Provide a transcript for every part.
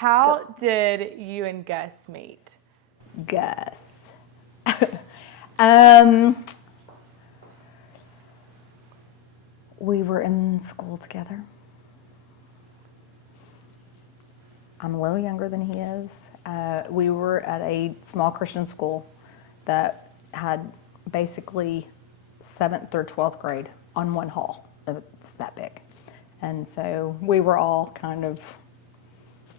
How did you and Gus meet? Gus. We were in school together. I'm a little younger than he is. We were at a small Christian school that had basically 7th or 12th grade on one hall. It's that big. And so we were all kind of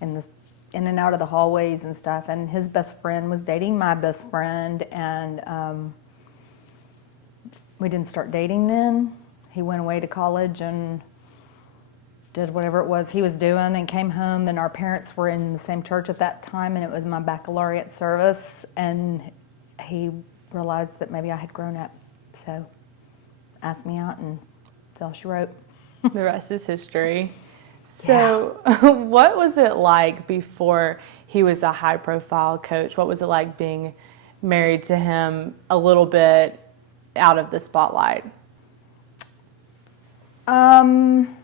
in and out of the hallways and stuff. And his best friend was dating my best friend, and we didn't start dating then. He went away to college and did whatever it was he was doing and came home, and our parents were in the same church at that time, and it was my baccalaureate service, and he realized that maybe I had grown up, so asked me out, and that's all she wrote. The rest is history. So what was it like before he was a high-profile coach? What was it like being married to him a little bit out of the spotlight? Kind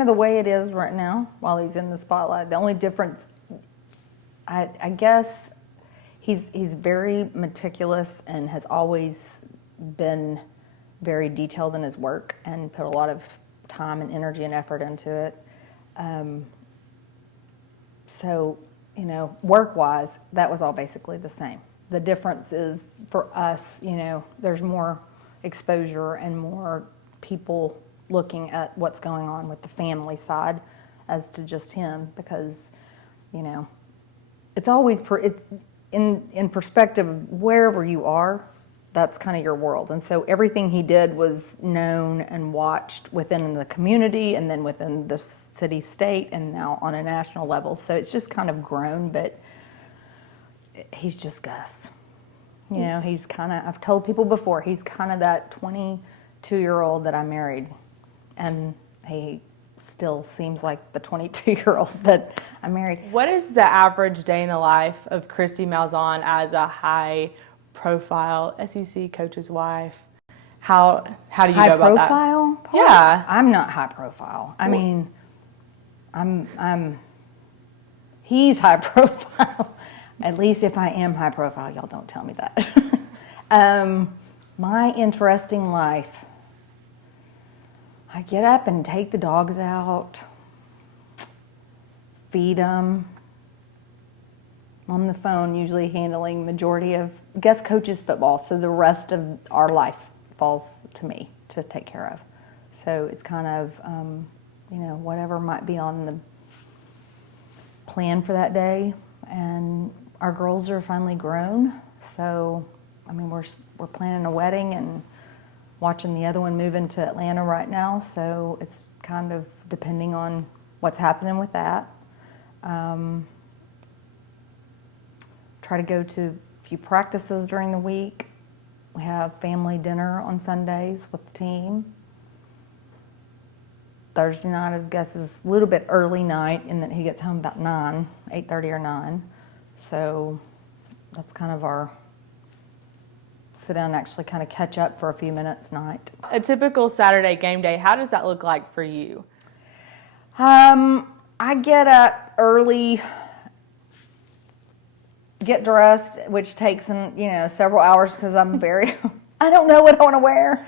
of the way it is right now while he's in the spotlight. The only difference, I guess, he's very meticulous and has always been very detailed in his work and put a lot of time and energy and effort into it. So, you know, work-wise, that was all basically the same. The difference is for us, you know, there's more exposure and more people looking at what's going on with the family side as to just him, because, you know, it's always it's in perspective, wherever you are, that's kind of your world. And so everything he did was known and watched within the community and then within the city, state, and now on a national level. So it's just kind of grown, but he's just Gus. You know, he's kind of, I've told people before, he's kind of that 22-year-old that I married. And he still seems like the 22-year-old that I married. What is the average day in the life of Kristi Malzahn as a high-profile SEC coach's wife? How do you go about that? High profile? Yeah. I'm not high profile. I mean, he's high profile. At least if I am high profile, y'all don't tell me that. My interesting life. I get up and take the dogs out, feed them. I'm on the phone, usually handling majority of Gus coaches football, so the rest of our life falls to me to take care of. So it's kind of, you know, whatever might be on the plan for that day. And our girls are finally grown, so I mean we're planning a wedding and watching the other one move into Atlanta right now, so it's kind of depending on what's happening with that. Try to go to a few practices during the week. We have family dinner on Sundays with the team. Thursday night is Gus's a little bit early night in that he gets home about 8:30 or 9. So that's kind of our sit down and actually kind of catch up for a few minutes night. A typical Saturday game day, how does that look like for you? I get up early, get dressed, which takes several hours because I'm very, I don't know what I want to wear.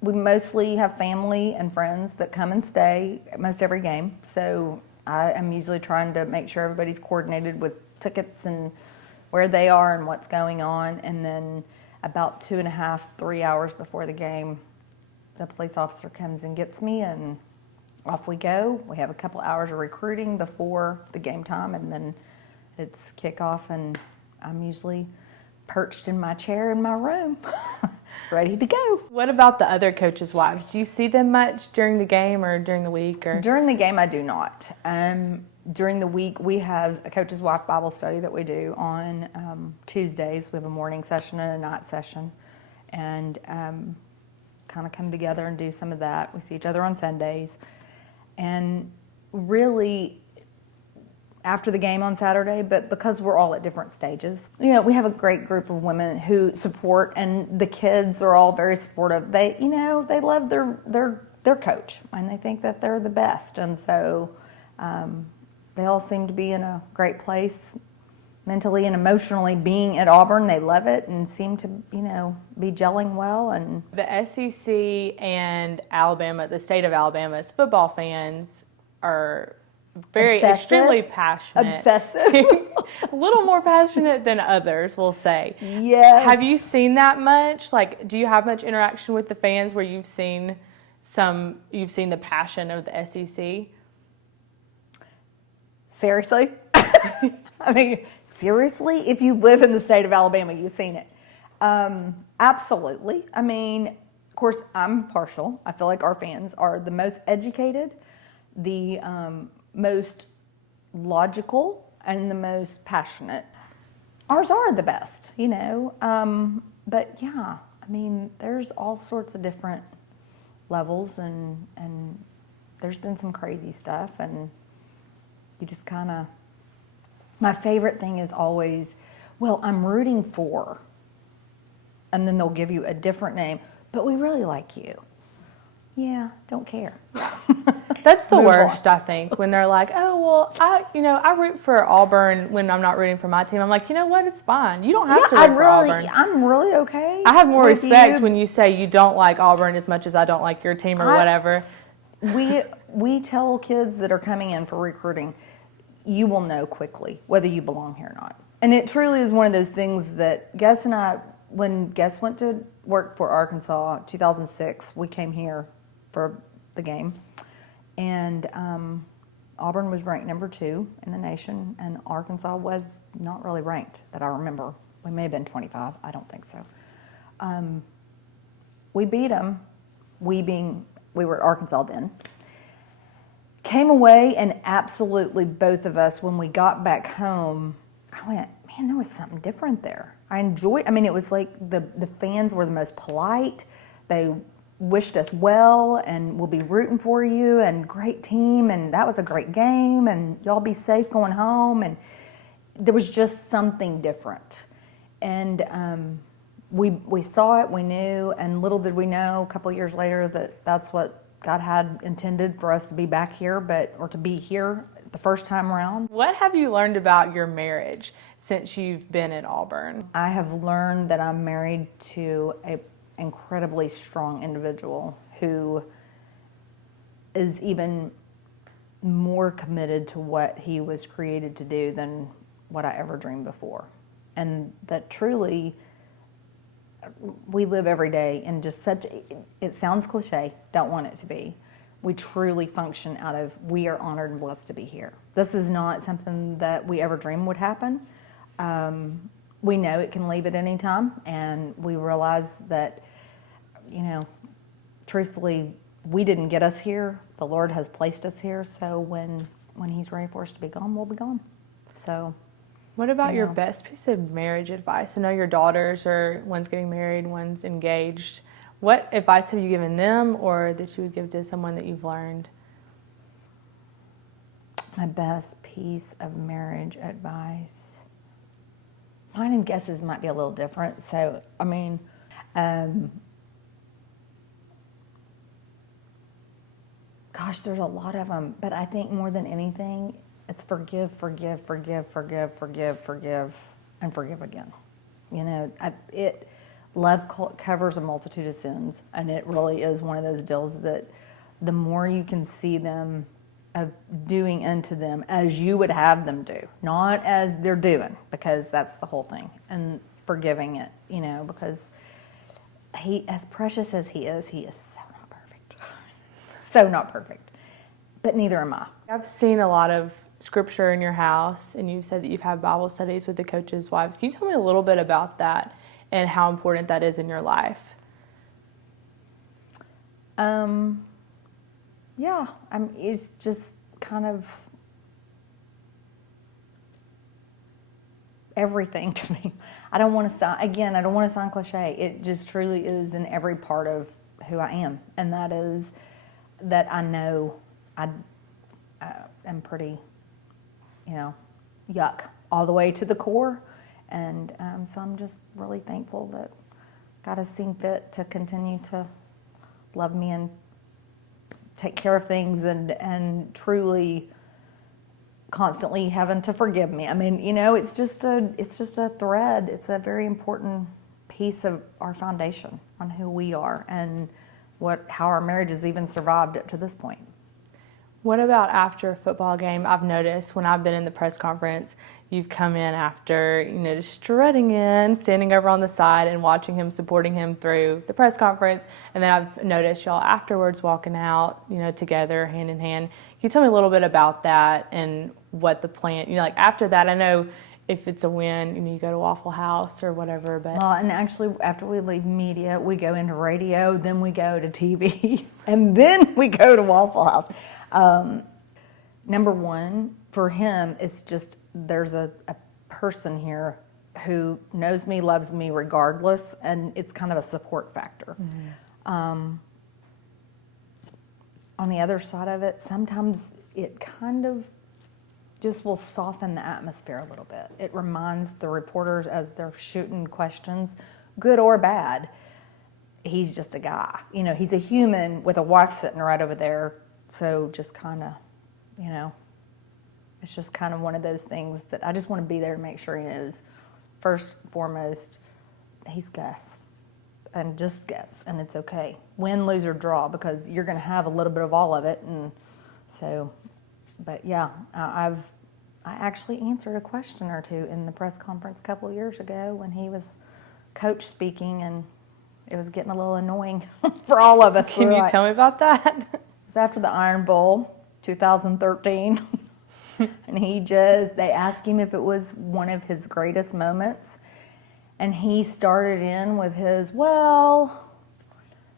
We mostly have family and friends that come and stay at most every game. So I am usually trying to make sure everybody's coordinated with tickets and where they are and what's going on. And then about 2.5, 3 hours before the game, the police officer comes and gets me, and off we go. We have a couple hours of recruiting before the game time, and then it's kickoff, and I'm usually perched in my chair in my room, ready to go. What about the other coaches' wives? Do you see them much during the game or during the week? Or during the game, I do not. During the week, we have a coach's wife Bible study that we do on Tuesdays. We have a morning session and a night session, and kind of come together and do some of that. We see each other on Sundays, and really after the game on Saturday, but because we're all at different stages, we have a great group of women who support, and the kids are all very supportive. They love their their coach, and they think that they're the best. And so they all seem to be in a great place mentally and emotionally being at Auburn. They love it and seem to, be gelling well. And The SEC and Alabama, the state of Alabama's football fans are extremely passionate. Obsessive. A little more passionate than others, we'll say. Yes. Have you seen that much? Like, do you have much interaction with the fans where you've seen the passion of the SEC? Seriously? I mean, seriously? If you live in the state of Alabama, you've seen it. Absolutely. I mean, of course, I'm partial. I feel like our fans are the most educated, the most logical, and the most passionate. Ours are the best, But yeah, I mean, there's all sorts of different levels, and there's been some crazy stuff, and you just kind of. My favorite thing is always, well, I'm rooting for, and then they'll give you a different name, but we really like you. Yeah, don't care. That's the Move worst, on. I think, when they're like, oh, well, I root for Auburn when I'm not rooting for my team. I'm like, you know what? It's fine. You don't have to root for Auburn. I'm really okay. I have more with respect you. when you say you don't like Auburn as much as I don't like your team or whatever. We tell kids that are coming in for recruiting, you will know quickly whether you belong here or not. And it truly is one of those things that Gus and I, when Gus went to work for Arkansas 2006, we came here for the game. And Auburn was ranked number 2 in the nation, and Arkansas was not really ranked that I remember. We may have been 25. I don't think so. We beat them. We were at Arkansas then. Came away, and absolutely both of us, when we got back home, I went, man, there was something different there. It was like the fans were the most polite. They wished us well and we'll be rooting for you and great team and that was a great game and y'all be safe going home. And there was just something different. And we saw it, we knew, and little did we know a couple of years later that that's what God had intended for us to be back here, or to be here the first time around. What have you learned about your marriage since you've been at Auburn? I have learned that I'm married to an incredibly strong individual who is even more committed to what he was created to do than what I ever dreamed before. And that truly, we live every day in just such, it sounds cliche, don't want it to be. We truly function out of, we are honored and blessed to be here. This is not something that we ever dreamed would happen. We know it can leave at any time, and we realize that, truthfully, we didn't get us here. The Lord has placed us here, so when He's ready for us to be gone, we'll be gone. So. What about your best piece of marriage advice? I know your daughters one's getting married, one's engaged. What advice have you given them or that you would give to someone that you've learned? My best piece of marriage advice. Mine and Gus's might be a little different. So, gosh, there's a lot of them. But I think more than anything, it's forgive, forgive, forgive, forgive, forgive, forgive, and forgive again. Love covers a multitude of sins, and it really is one of those deals that the more you can see them of doing unto them as you would have them do, not as they're doing, because that's the whole thing, and forgiving it, because he, as precious as he is so not perfect. So not perfect. But neither am I. I've seen a lot of scripture in your house, and you've said that you've had Bible studies with the coaches' wives. Can you tell me a little bit about that and how important that is in your life? Yeah, it's just kind of everything to me. I don't want to sound cliche. It just truly is in every part of who I am, and that is that I know I am pretty, yuck all the way to the core. And so I'm just really thankful that God has seen fit to continue to love me and take care of things and truly constantly having to forgive me. I mean, it's just a thread. It's a very important piece of our foundation on who we are and how our marriage has even survived up to this point. What about after a football game? I've noticed when I've been in the press conference, you've come in after, just strutting in, standing over on the side and watching him, supporting him through the press conference. And then I've noticed y'all afterwards walking out, together, hand in hand. Can you tell me a little bit about that and what the plan, like after that, I know if it's a win, you go to Waffle House or whatever, but. Well, and actually after we leave media, we go into radio, then we go to TV, and then we go to Waffle House. Number one, for him, it's just there's a person here who knows me, loves me regardless, and it's kind of a support factor. Mm-hmm. On the other side of it, sometimes it kind of just will soften the atmosphere a little bit. It reminds the reporters as they're shooting questions, good or bad, he's just a guy. He's a human with a wife sitting right over there. So just kind of, it's just kind of one of those things that I just want to be there to make sure he knows, first and foremost, he's Gus. And just Gus, and it's okay. Win, lose, or draw, because you're going to have a little bit of all of it. And so, but yeah, I actually answered a question or two in the press conference a couple of years ago when he was coach speaking, and it was getting a little annoying for all of us. Can you tell me about that? It was after the Iron Bowl, 2013, and they asked him if it was one of his greatest moments, and he started in with his,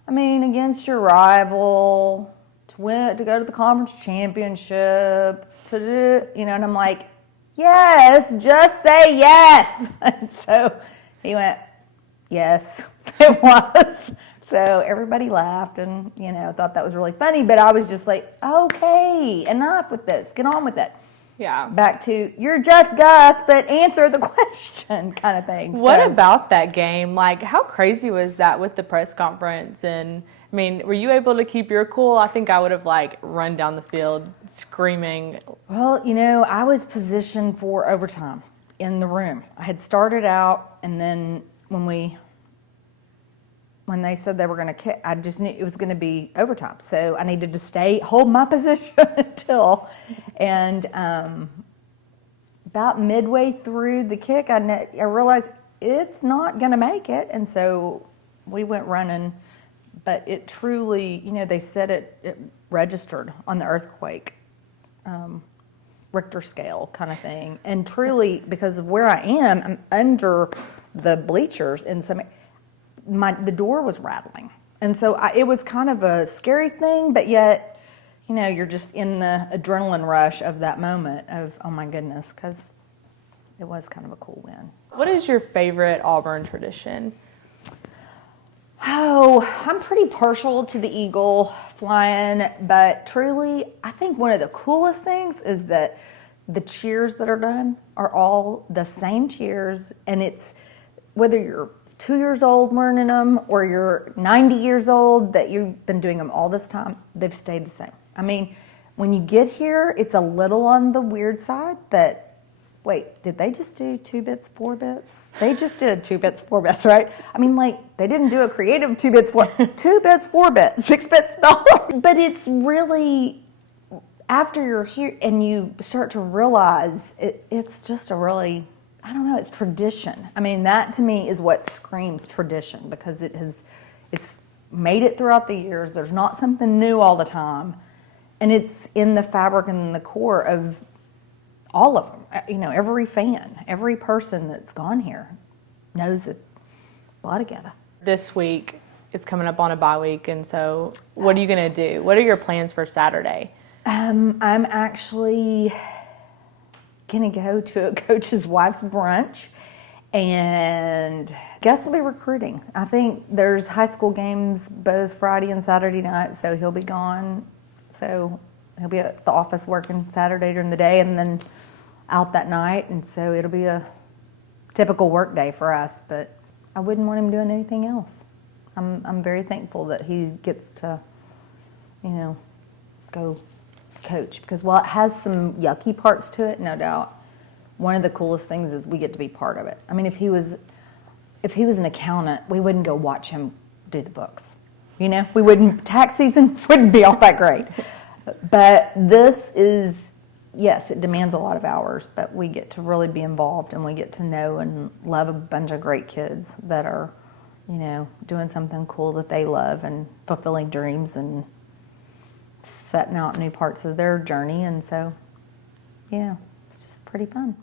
against your rival, to go to the conference championship, and I'm like, yes, just say yes. And so he went, yes, it was. So everybody laughed and, thought that was really funny. But I was just like, okay, enough with this. Get on with it. Yeah. Back to, you're just Gus, but answer the question kind of thing. What about that game? Like, how crazy was that with the press conference? And, were you able to keep your cool? I think I would have, run down the field screaming. Well, I was positioned for overtime in the room. I had started out, and then when they said they were going to kick, I just knew it was going to be overtime. So I needed to hold my position until, and about midway through the kick, I realized it's not going to make it. And so we went running, but it truly, they said it registered on the earthquake, Richter scale kind of thing. And truly, because of where I am, I'm under the bleachers in the door was rattling. And so it was kind of a scary thing, but yet, you're just in the adrenaline rush of that moment of, oh my goodness, because it was kind of a cool win. What is your favorite Auburn tradition? Oh, I'm pretty partial to the eagle flying, but truly, I think one of the coolest things is that the cheers that are done are all the same cheers, and it's whether you're 2 years old learning them or you're 90 years old that you've been doing them all this time, they've stayed the same. When you get here, it's a little on the weird side that, wait, did they just do 2 bits, 4 bits? They just did 2 bits, 4 bits, right? They didn't do a creative 2 bits, 2 bits, 4 bits, 6 bits, no. But it's really, after you're here and you start to realize it's just a really, I don't know, it's tradition. That to me is what screams tradition, because it's made it throughout the years. There's not something new all the time. And it's in the fabric and in the core of all of them. Every fan, every person that's gone here knows it all together. This week, it's coming up on a bye week, and so what are you going to do? What are your plans for Saturday? I'm actually going to go to a coach's wife's brunch, and Gus will be recruiting. I think there's high school games both Friday and Saturday night, so he'll be gone. So he'll be at the office working Saturday during the day and then out that night, and so it'll be a typical work day for us, but I wouldn't want him doing anything else. I'm very thankful that he gets to, go coach. Because while it has some yucky parts to it, no doubt, one of the coolest things is we get to be part of it. I mean, if he was an accountant, we wouldn't go watch him do the books. You know, we wouldn't, tax season wouldn't be all that great. But this is, yes, it demands a lot of hours, but we get to really be involved, and we get to know and love a bunch of great kids that are, you know, doing something cool that they love and fulfilling dreams and setting out new parts of their journey. And so, yeah, it's just pretty fun.